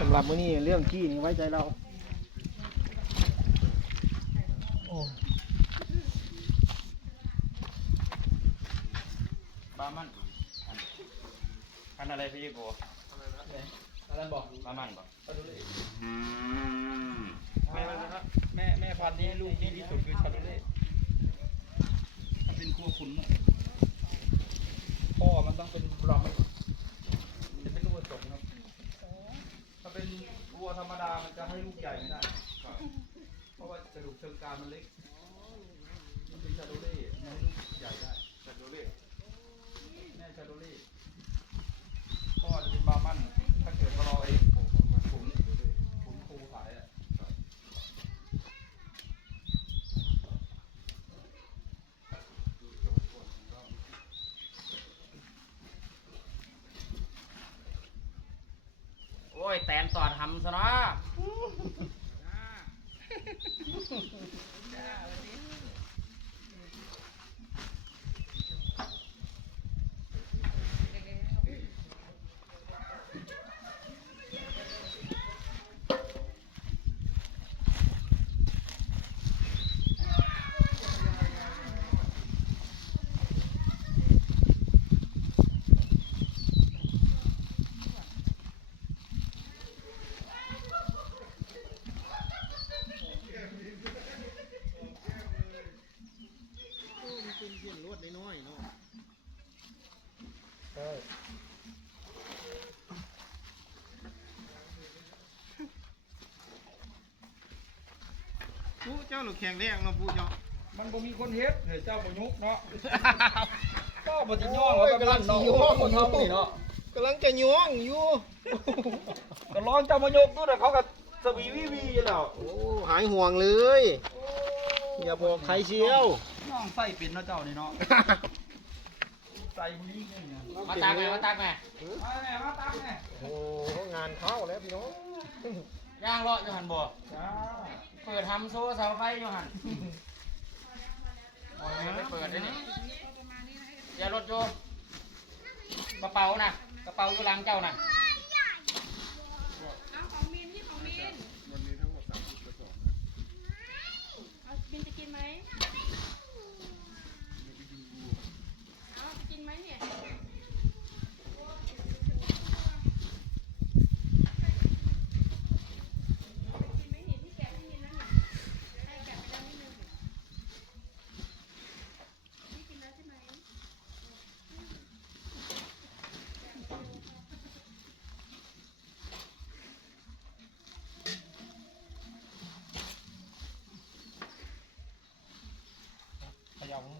สำหรับมื้อนี้เรื่องขี้นี่ไว้ใจเราโอ้ปลามันอันอันอะไรพี่โกอะไรบอกปลามันบอกแม่แม่แม่พันธุ์นี้ลูกนี่ที่สุดคือชาโดเล่ มันเป็นครัวขุนน่ะ พ่อมันต้องเป็นบรอมจะเป็นลูกผสมครับถ้าเป็นวัวธรรมดามันจะให้ ลูกใหญ่ไม่ได้เพราะว่ากระดูกเชิงกรานมันเล็ก มันเป็นชาโดเล่มันให้ลูกใหญ่ได้ชาโดเล่แม่ชาโดเล่พ่อจะเป็นบาร์มัน ถ้าเกิดว่าเราไอ้ขุนขุนครูขายอะโอ้ยแตนต่อทำซะเนาะ เจ้าหลุดแข็งแรงเนาะผู้เจ้ามันบ่มีคนเฮ็ดเฮ้ยเจ้าบ่ยุกเนาะก็บ่สิโอ้ย่องยแล้วกำลังสิย่องคนเฮานี่เนาะกำลังจะย่องอยู่ก็ร้องเจ้ามายกดูแต่เขาก็สวีวีวีอยู่แล้วโอ้หายห่วงเลยอย่าบอกใครเชียวย่องใส่เป็นเนาะเจ้านี่เนาะใส่ผู้หญิงนี่นะมาตักแม่มาตักแม่มาแม่มาตักแม่โอ้งานเข้าแล้วพี่น้องย่างเลาะอยู่หันบ่จ้าเปิด ทำโซ่เสาไฟอยู่หันโอ้ยไม่เปิดเลยนี่อย่ารถโยกระเป๋าน่ะกระเป๋าอยู่หลังเจ้าน่ะ เอาของมินที่ของมิน วันนี้ทั้งหมดสามสิบกระสอบนะ เอามินจะกินไหมเอากินไหมเนี่ยกินไหมเนี่ยที่แกะให้มินนะเนี่ยให้แกะไปแล้วนิดนึงนี่กินแล้วใช่ไหม ขยับมือ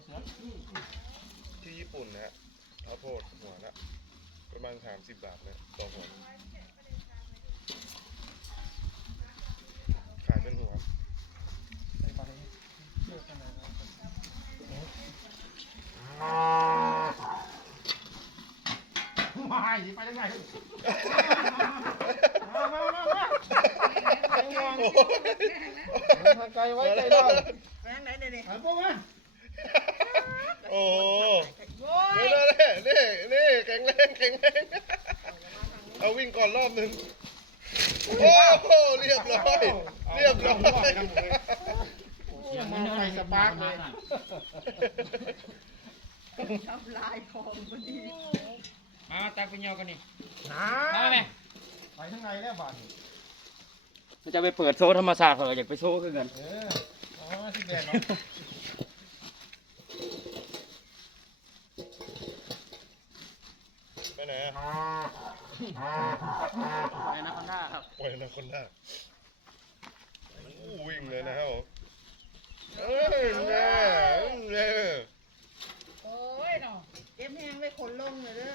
เสือ ที่ญี่ปุ่นนะฮะเอาโทษหัวละประมาณสามสิบบาทนะต่อหัวขายเป็นหัวไปไปเชื่อขนาดนั้นมาสิไปยังไงมามามามาไปวางทางไกลไว้ใจเราแม่งไหนเดี๋ยวนี้ หันพวกมา โอ้โหนี่นี่นี่แข็งแรงแข็งแรงเอาวิ่งก่อนรอบหนึ่งโอ้โหเรียบร้อยเรียบร้อยมาใส่สปาร์กเลยทำลายของพอดีมาตักไปเหี่ยกันนี่หามาแม่ไปทางไหนแล้วบ้านจะไปเปิดโซ่ธรรมศาสตร์เหรออยากไปโซ่คือกันเอออ๋อสิแบนเนาะ ไปไหนอะในนักขันท่าครับไปนะคนหน้าอู้วิ่งเลยนะครับผมเอ้ยแน่แน่โอ้ยเนาะเก็บแห้งไว้ขนลงเลยเด้อ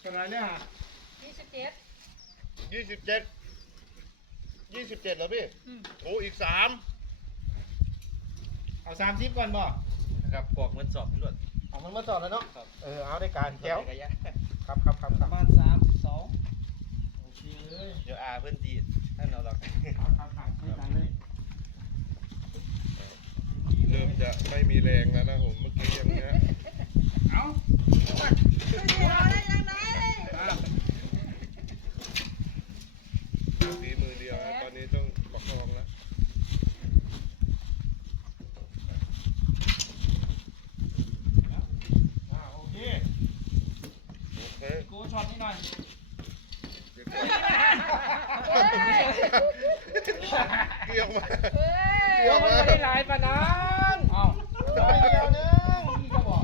เป็นไรเนี่ยฮะยี่สิบเจ็ดยี่สิบเจ็ดยี่สิบเจ็ดแล้วพี่โอ้อีกสามเอาสามสิบก่อนบ่ ครับปอกเงินสอบตำรวจ เอามันมาสอนแล้วเนาะเออเอาได้การแก้วระยะครับครับครับคปรับระมาณ32โอเคเลยเดี๋ยวอาเพื่อนจีท่านเราหรอกครับครับครับคุยกันเลยเริ่มจะไม่มีแรงแล้วนะผมเมื่อกี้ยังเนี้ย เอ้าไม่ได้เอาได้ยังไง อ่าไป กูช็อตนิดหน่อย เกี่ยวมา เฮ้ย เกี่ยวมา ไม่หลายปะน้ เอ้าำน้อยเดียวนึงพี่ก็บอก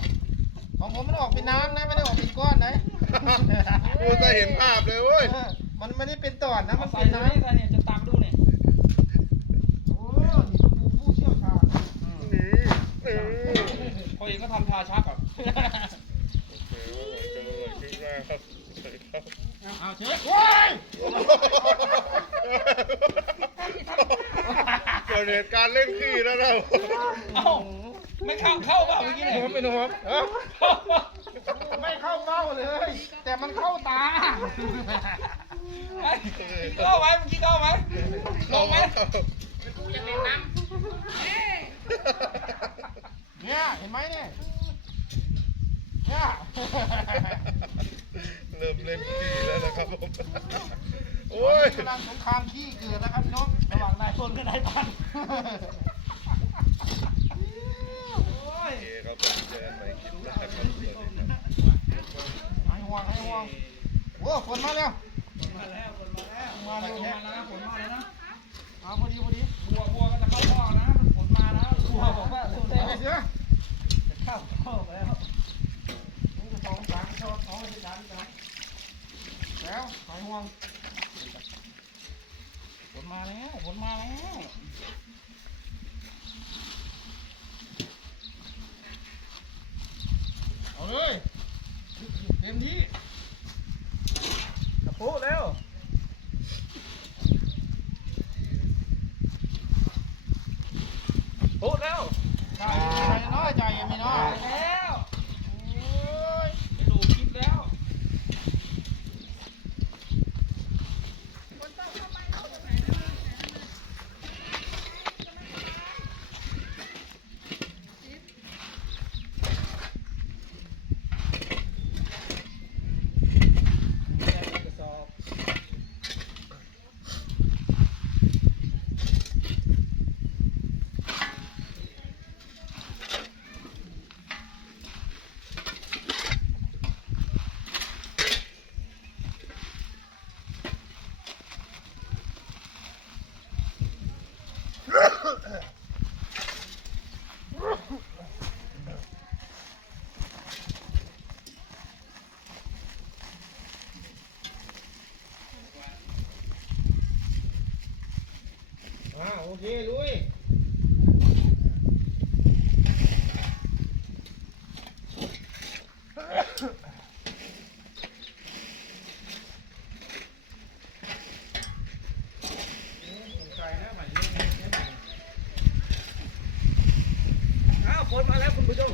ของผมมันออกเป็นน้ำนะไม่ได้ออกเป็นก้อนนะ กูจะเห็นภาพเลยเว้ยเออมันไม่ได้เป็นตอนนะเอามันใส่เป็นเลน้ำยใส่เนี่ยจะตักดูเนี่ยโอ้นี่ต้องดูผู้เชี่ยวชาญนี่นี่พอเองก็ทำทาชักอะโอเคเจอเลยที่หน้าครับครับเอาเช็ดเกิดเหตุการณ์เล่นขี้แล้วนะเอ้าไม่เข้าเข้าเปล่าเมื่อกี้เนี่ยผมเป็นผมเอ้าไม่ เข้าเบ้าเลย แต่มันเข้าตาเข้าไหมเมื่อกี้เข้าไหมลงไหมเนี่ยเห็นไหมเนี่ยเนี่ยเริ่มเล่นขี้แล้วนะครับผมโอ้ยกำลังสงครามขี้เกิดนะครับพี่น้องระหว่างนายพลกับนายพันโอเคครับผมเจอกันใหม่คลิปหน้าครับ สวัสดีครับให้ห่วงให้ห่วงโอ้ฝนมาแล้วมาแล้วคนมาแล้วมามาเร็วแล้วฝนมาแล้วนะเอาพอดีพอดีบัวบัวก็จะเข้าพ่อนะฝนมานะบัวบอกว่าเตะไปเสือจะเข้าเข้าไปแล้วหนึ่งสองสามชอนสองสิบสามสิบสามแล้วให้ห่วงฝนมาแล้วฝนมาแล้ว เอาเลย เต็มที่กระโปงแล้วปุกแล้ว ใจน้อยใจยังไม่น้อย แล้วไปดูคลิปแล้ว อ่าโอ เคลุยอ้าวฝนมาแล้วคุณผู้ชม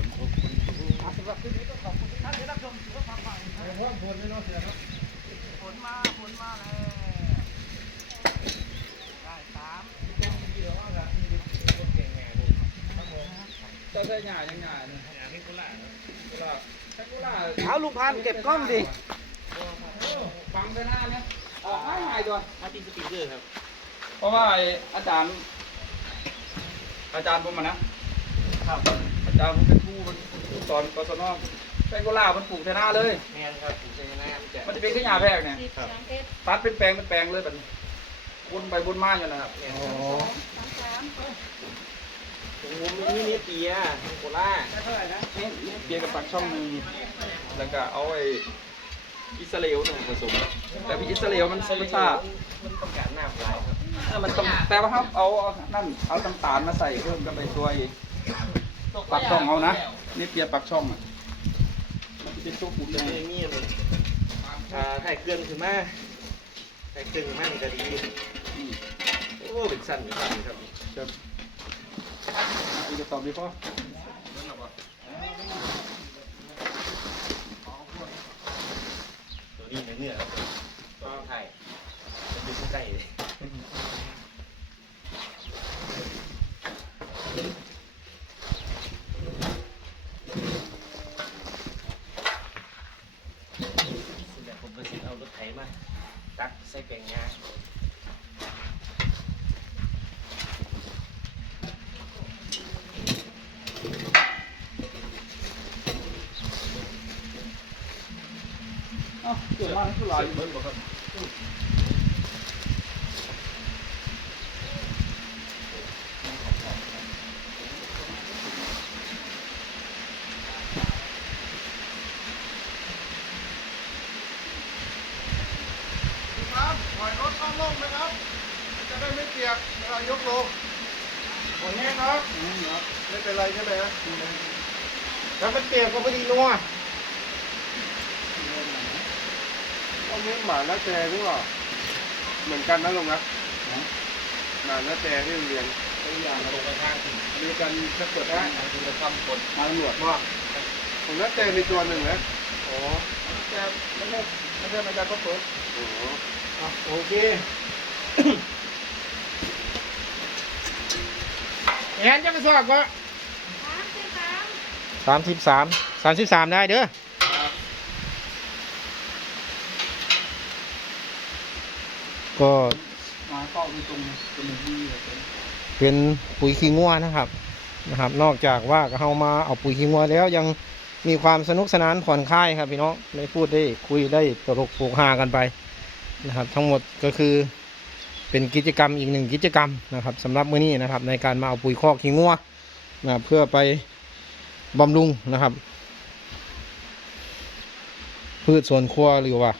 สำหรับคลิปนี้ก็ขอบคุณทุกท่านที่รับชมถือว่าฟังฟังเพิ่มผลไม่น้อยเสียครับผลมาผลมาแล้วได้สาม เจ้าใส่หญ้ายังหญ้าเนี่ยหญ้าที่กุหลาบกุหลาบใช่กุหลาบเอาลุงพันเก็บกล้องดิฟังไปหน้าเนี่ยออกง่ายง่ายตัวมาติดสปีกเกอร์ครับ เพราะว่าไอ้อาจารย์ อาจารย์ผมอะนะครับอาจารย์ผมเป็นผู้ผู้สอนกศนใช้กุหลาบมันปลูกในหน้าเลยแมนครับผมจะแนะนำแจกมันจะเป็นขึ้นหญ้าแพรกเนี่ยสิบสามเอ็ดตัดเป็นแปลงเป็นแปลงเลยแบบนี้วนไปวนมาอยู่นะครับ เนี่ยโอ้สามสามผมมีนี่เตียโคล่านี่นี่เปลี่ยนกับปักช่องหนึ่งแล้วก็เอาไอ้อิสราเอลหนึ่งผสม แต่พี่อิสราเอลมันรสชาติมันต้องการน้ำหลายครับเออมันต้องแต่ว่าครับเอานั่นเอาน้ำตาลมาใส่เพิ่มกันไปตัวไอ้ปักช่องเอานะนี่เปลี่ยนปักช่องอะมันจะเป็นตัวขุ่นเลเลยยมีมันอ่าถ่ายเคลื่อนขึ้นมาถ่ายเคลื่อนขึ้นมามันจะดีอืมโอ้เป็นสั้นเป็นสั้นครับ ครับอีกจะตอบดีพ่อตัวนี้เนื้อครับตัวไทยจะเป็นใกล้เลยซึ่งผมไปซื้อเอารถไถมา ตักใส่แปลงงาออ้าวเกิดมาทั้งหลายเบิดบ่ ครับครับปล่อยรถข้าร่มนะครับ จะได้ไม่เปียกเวลายกลงหมดแห้งครับ ไม่เป็นไรใช่ไหมฮะแล้วมันเปียกก็พอดีนัว ต้อง เลี้ยงหมาแล้วแต่หรือเปล่าเหมือนกันนะลุงนะหมาแล้วแต่ที่โรงเรียนตัวอย่างครับตกไปทางสิอเมริกันแค่เปิดได้ทางที่จะทำกดมาตำรวจว่าผมแล้วแต่มีตัวหนึ่งนะอ๋อแต่ไม่ใช่ไม่ใช่ไม่ใช่ก็เปิดโอ้โหอะโอเคแอนจะไปสอบก็สามสิบสามสามสิบสามสามสิบสามได้เด้อ ก็เป็นปุ๋ยขี้งัวนะครับนะครับ นอกจากว่าเรามาเอาปุ๋ยขี้งัวแล้วยังมีความสนุกสนานผ่อนคลายครับพี่น้องได้พูดได้คุยได้ตลกโปกฮากันไปนะครับ ทั้งหมดก็คือเป็นกิจกรรมอีกหนึ่งกิจกรรมนะครับสำหรับมื้อนี้นะครับ ในการมาเอาปุ๋ยคอกขี้งัวนะครับเพื่อไปบำรุงนะครับ พืชสวนครัวหรือว่า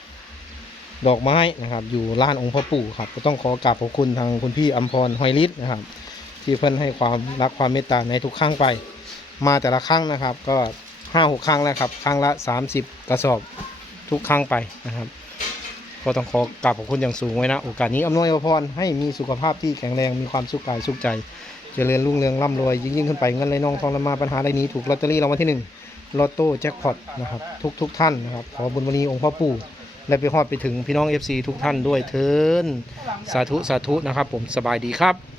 ดอกไม้นะครับ อยู่ลานองค์พระปู่ครับก็ต้องขอกราบขอบคุณทางคุณพี่อัมพรหอยลิศนะครับ ที่เพิ่นให้ความรักความเมตตาในทุกครั้งไป มาแต่ละครั้งนะครับ ก็ห้าหกครั้งแล้วครับครั้งละ 30 กระสอบทุกครั้งไปนะครับก็ต้องขอกราบขอบคุณอย่างสูงไว้นะ โอกาสนี้อำนวยอวยพรให้มีสุขภาพที่แข็งแรงมีความสุขกายสุขใจจเจริญรุ่งเรืองร่ำรวยยิ่งยิ่งขึ้นไปเงินไหลนองทองละมาปัญหาอะไรนี้ถูกลอตเตอรี่รางวัลที่หนึ่งลอตโต้แจ็คพอตนะครับทุกทุกท่านนะครับขอบุญวันนี้องค์พ่อปู่ และไปฮอดไปถึงพี่น้อง FC ทุกท่านด้วยเทินสาธุสาธุนะครับผมสบายดีครับ